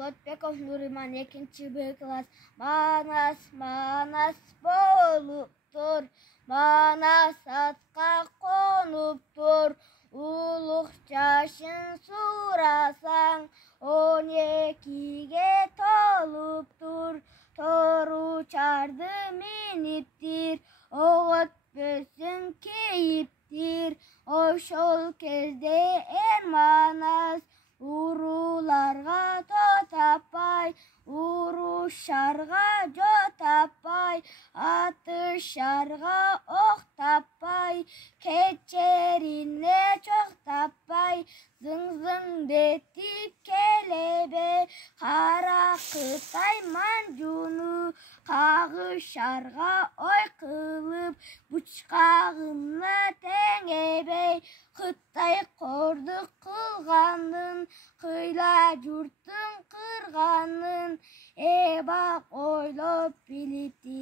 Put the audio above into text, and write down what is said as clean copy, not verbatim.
Болотбеков Нуриман 2-Б класс. Манас болуп тур, Манас атка конуп тур. Улук жашын сурасаң, 12-ге толуп тур. Торучарды миниптир, оготпөсүң кейиптир. Ошол кезде Манас уруларга то таппай, урушарга жо таппай, атышарга ок таппай, кечерине чок таппай, зың-зыңдетип келебе, кара Кытай манжуну кагышарга ой кылып, бучкагына теңебей, Кытай кордук кылганын, кыйла журттун кырганын, эбак ойлоп билиптир.